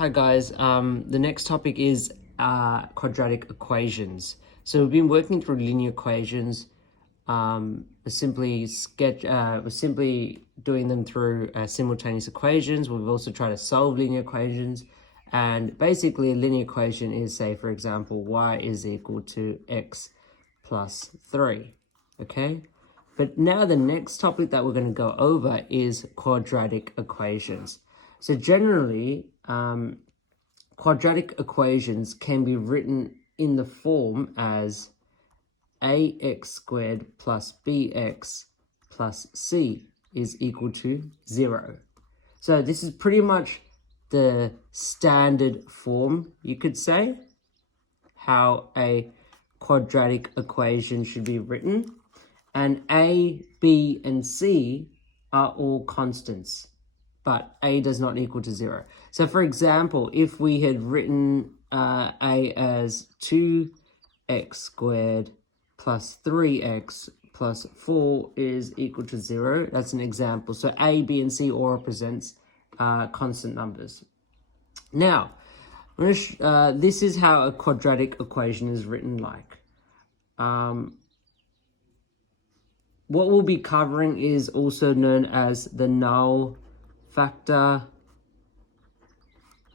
Hi guys, the next topic is quadratic equations. So we've been working through linear equations. We're simply doing them through simultaneous equations. We've also tried to solve linear equations, and basically a linear equation is, say for example, y is equal to x plus 3. Okay, but now the next topic that we're going to go over is quadratic equations. So generally, quadratic equations can be written in the form as ax squared plus bx plus c is equal to 0. So this is pretty much the standard form, you could say, how a quadratic equation should be written. And a, b, and c are all constants, but a does not equal to 0. So for example, if we had written a as 2x squared plus 3x plus 4 is equal to 0, that's an example. So a, b, and c all represents constant numbers. Now, this is how a quadratic equation is written like. What we'll be covering is also known as the null factor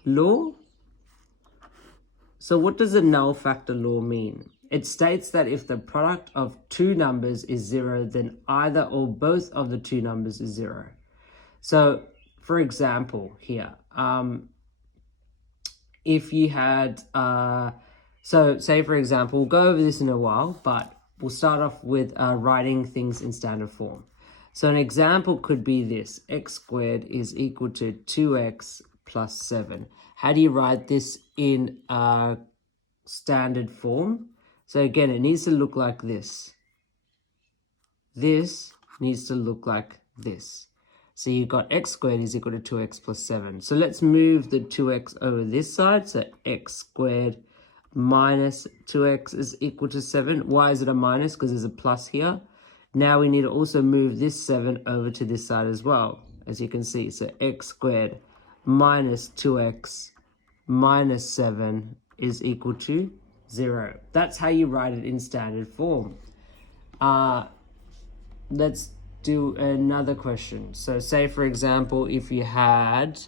law. So what does the null factor law mean? It states that if the product of two numbers is 0, then either or both of the two numbers is 0. So for example here, if you had, so say for example, we'll go over this in a while, but we'll start off with writing things in standard form. So an example could be this: x squared is equal to 2x plus 7. How do you write this in standard form? So again, it needs to look like this. This needs to look like this. So you've got x squared is equal to 2x plus 7. So let's move the 2x over this side. So x squared minus 2x is equal to 7. Why is it a minus? Because there's a plus here. Now we need to also move this 7 over to this side as well, as you can see. So x squared minus 2x minus 7 is equal to 0. That's how you write it in standard form. Let's do another question. So say for example, if you had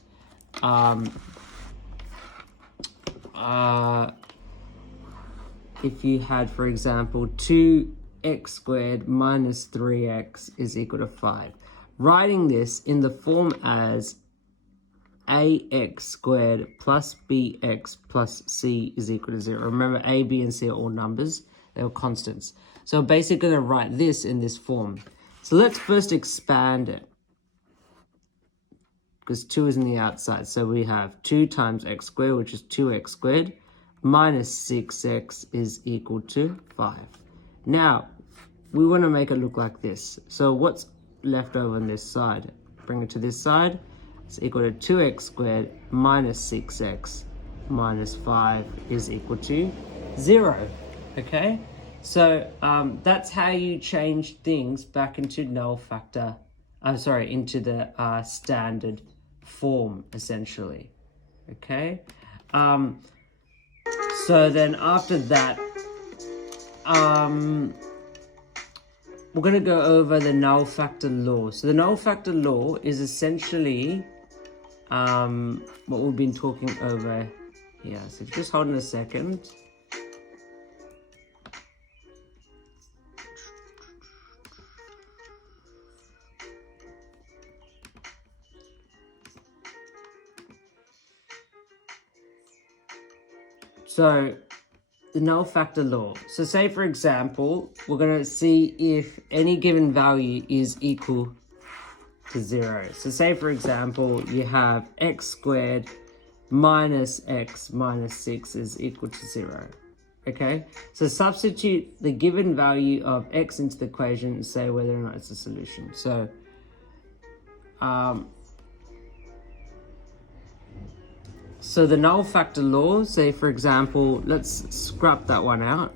for example 2x squared minus 3x is equal to 5. Writing this in the form as ax squared plus bx plus c is equal to 0. Remember, a, b, and c are all numbers. They're constants. So basically, going to write this in this form. So let's first expand it, because 2 is in the outside. So we have 2 times x squared, which is 2x squared, minus 6x is equal to 5. Now, we want to make it look like this. So what's left over on this side? Bring it to this side. It's equal to 2x squared minus 6x minus 5 is equal to 0. Okay? So that's how you change things back into into the standard form, essentially. Okay? So then after that, we're going to go over the null factor law. So the null factor law is essentially what we've been talking over here. So just hold on a second. So the null factor law. So say for example, we're going to see if any given value is equal to 0. So say for example, you have x squared minus x minus 6 is equal to 0. Okay, so substitute the given value of x into the equation and say whether or not it's a solution. So so the null factor law, say for example, let's scrap that one out.